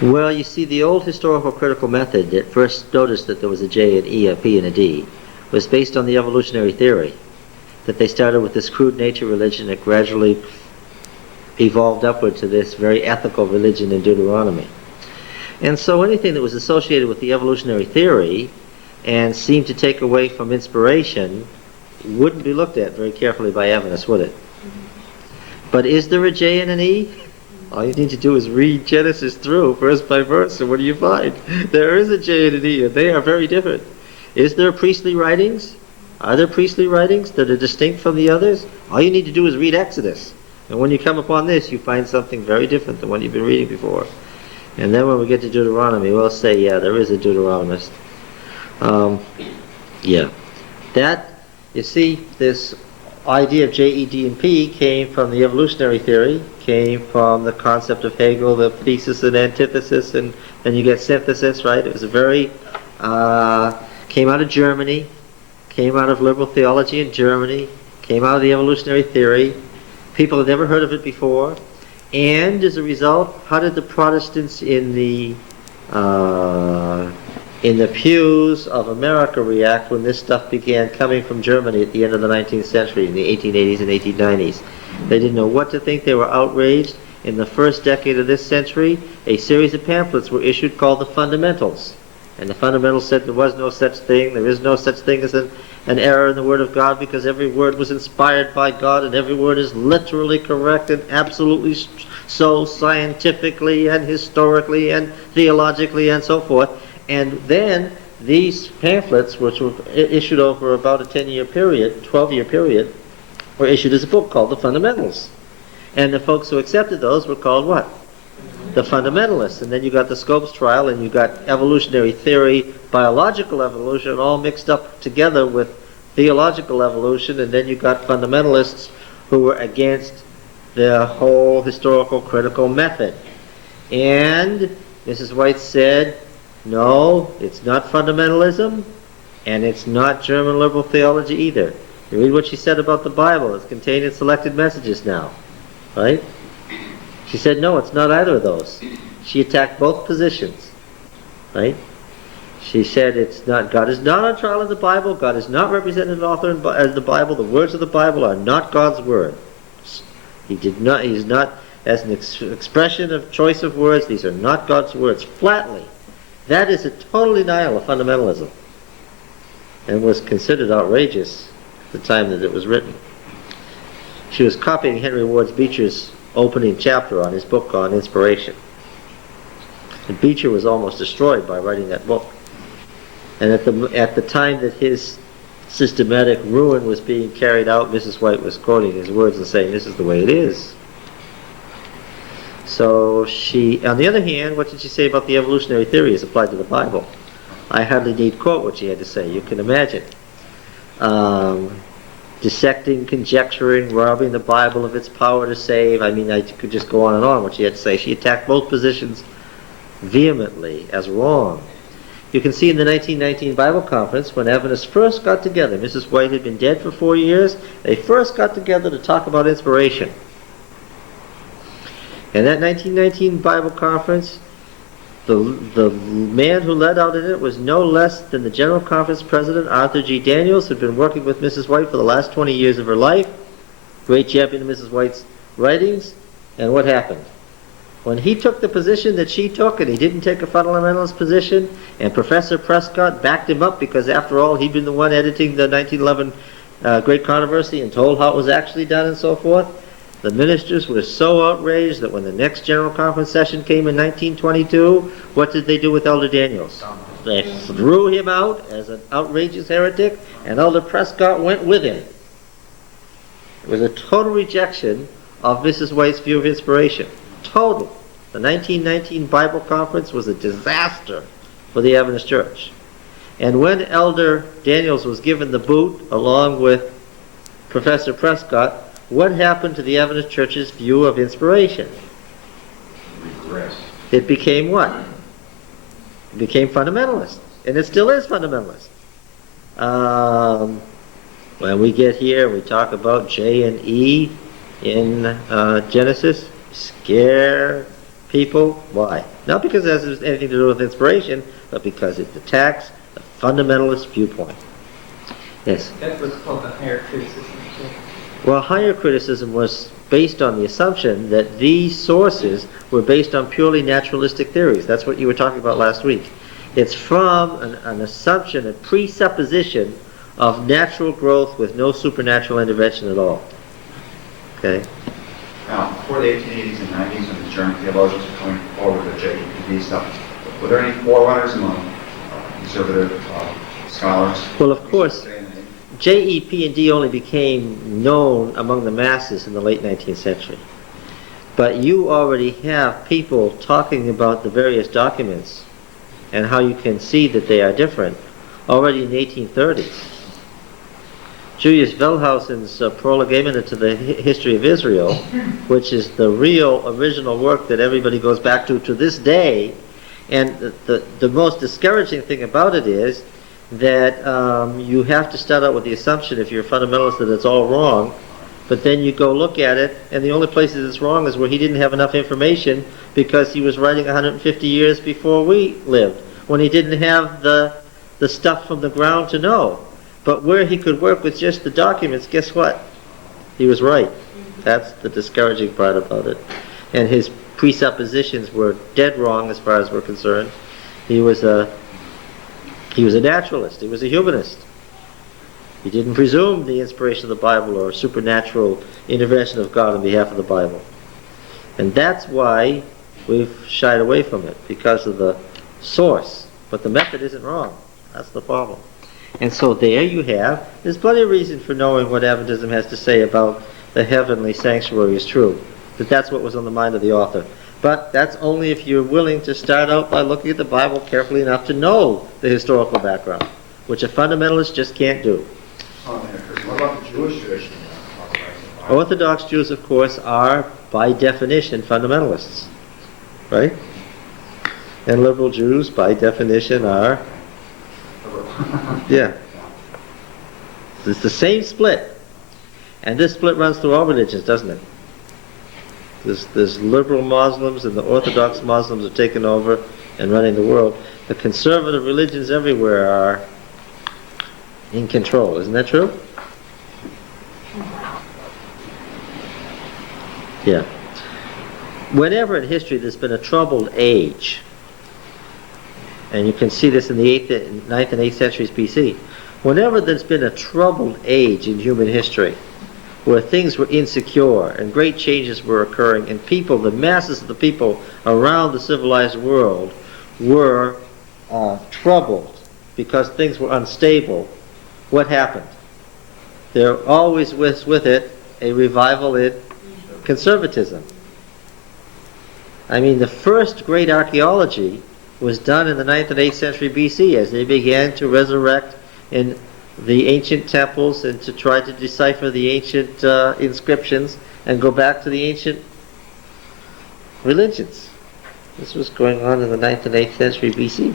Well, you see, the old historical critical method that first noticed that there was a J, an E, a P, and a D was based on the evolutionary theory, that they started with this crude nature religion that gradually evolved upward to this very ethical religion in Deuteronomy. And so anything that was associated with the evolutionary theory and seemed to take away from inspiration wouldn't be looked at very carefully by Adventists, would it? But is there a J and an E? All you need to do is read Genesis through, verse by verse, and what do you find? There is a J and an E, and they are very different. Is there priestly writings? Are there priestly writings that are distinct from the others? All you need to do is read Exodus. And when you come upon this, you find something very different than what you've been reading before. And then when we get to Deuteronomy, we'll say, yeah, there is a Deuteronomist. Yeah. That, you see, this idea of J, E, D, and P came from the evolutionary theory, came from the concept of Hegel, the thesis and antithesis, and then you get synthesis, right? It was a very, came out of Germany, came out of liberal theology in Germany, came out of the evolutionary theory. People had never heard of it before. And as a result, how did the Protestants in the pews of America react when this stuff began coming from Germany at the end of the 19th century, in the 1880s and 1890s? They didn't know what to think. They were outraged. In the first decade of this century, a series of pamphlets were issued called the Fundamentals. And the Fundamentals said there was no such thing, there is no such thing as an error in the Word of God, because every word was inspired by God and every word is literally correct and absolutely so, scientifically and historically and theologically and so forth. And then these pamphlets, which were issued over about a 10-year period, 12-year period, were issued as a book called the Fundamentals. And the folks who accepted those were called what? The fundamentalists. And then you got the Scopes trial, and you got evolutionary theory, biological evolution, all mixed up together with theological evolution, and then you got fundamentalists who were against the whole historical critical method. And Mrs. White said, no, it's not fundamentalism, and it's not German liberal theology either. You read what she said about the Bible. It's contained in Selected Messages now, right? She said, no, it's not either of those. She attacked both positions, right? She said it's not, God is not on trial in the Bible. God is not represented as author as the Bible. The words of the Bible are not God's word. He's not, as an expression of choice of words, these are not God's words, flatly. That is a total denial of fundamentalism, and was considered outrageous at the time that it was written. She was copying Henry Ward Beecher's opening chapter on his book on inspiration. And Beecher was almost destroyed by writing that book. And at the time that his systematic ruin was being carried out, Mrs. White was quoting his words and saying, this is the way it is. So she, on the other hand, what did she say about the evolutionary theory as applied to the Bible? I hardly need quote what she had to say. You can imagine. Dissecting, conjecturing, robbing the Bible of its power to save. I mean, I could just go on and on what she had to say. She attacked both positions vehemently as wrong. You can see in the 1919 Bible Conference, when Adventists first got together, Mrs. White had been dead for 4 years, they first got together to talk about inspiration. And that 1919 Bible Conference, the man who led out in it was no less than the General Conference President, Arthur G. Daniels, who had been working with Mrs. White for the last 20 years of her life, great champion of Mrs. White's writings. And what happened? When he took the position that she took, and he didn't take a fundamentalist position, and Professor Prescott backed him up, because after all, he'd been the one editing the 1911 Great Controversy and told how it was actually done and so forth, the ministers were so outraged that when the next General Conference session came in 1922, what did they do with Elder Daniels? They threw him out as an outrageous heretic, and Elder Prescott went with him. It was a total rejection of Mrs. White's view of inspiration. Total. The 1919 Bible Conference was a disaster for the Adventist Church. And when Elder Daniels was given the boot, along with Professor Prescott, what happened to the Adventist Church's view of inspiration? Regress. It became what? It became fundamentalist. And it still is fundamentalist. When we get here, we talk about J and E in Genesis, scare people. Why? Not because it has anything to do with inspiration, but because it attacks the fundamentalist viewpoint. Yes? That's what's called the higher criticism. Well, higher criticism was based on the assumption that these sources were based on purely naturalistic theories. That's what you were talking about last week. It's from an assumption, a presupposition of natural growth with no supernatural intervention at all. Okay? Now, before the 1880s and 90s, when the German theologians were coming forward with the Jepd stuff, were there any forerunners among conservative scholars? Well, of course, JEP and D only became known among the masses in the late 19th century. But you already have people talking about the various documents and how you can see that they are different already in the 1830s. Julius Wellhausen's Prolegomena to the History of Israel, which is the real original work that everybody goes back to this day, and the most discouraging thing about it is that you have to start out with the assumption, if you're a fundamentalist, that it's all wrong, but then you go look at it, and the only places it's wrong is where he didn't have enough information because he was writing 150 years before we lived, when he didn't have the stuff from the ground to know. But where he could work with just the documents, guess what? He was right. That's the discouraging part about it. And his presuppositions were dead wrong as far as we're concerned. He was a naturalist. He was a humanist. He didn't presume the inspiration of the Bible or supernatural intervention of God on behalf of the Bible. And that's why we've shied away from it, because of the source. But the method isn't wrong. That's the problem. And so there you have, there's plenty of reason for knowing what Adventism has to say about the heavenly sanctuary is true. That's what was on the mind of the author. But that's only if you're willing to start out by looking at the Bible carefully enough to know the historical background, which a fundamentalist just can't do. What about the Jewish tradition? Orthodox Jews, of course, are by definition fundamentalists, right? And liberal Jews, by definition, are, yeah. It's the same split. And this split runs through all religions, doesn't it? There's liberal Muslims, and the Orthodox Muslims are taking over and running the world. The conservative religions everywhere are in control. Isn't that true? Yeah. Whenever in history there's been a troubled age, and you can see this in the 9th and 8th centuries BC, whenever there's been a troubled age in human history, where things were insecure and great changes were occurring, and people, the masses of the people around the civilized world, were troubled because things were unstable, what happened? There always was with it a revival in conservatism. I mean, the first great archaeology was done in the 9th and 8th century BC as they began to resurrect in the ancient temples and to try to decipher the ancient inscriptions and go back to the ancient religions. This was going on in the 9th and 8th century BC.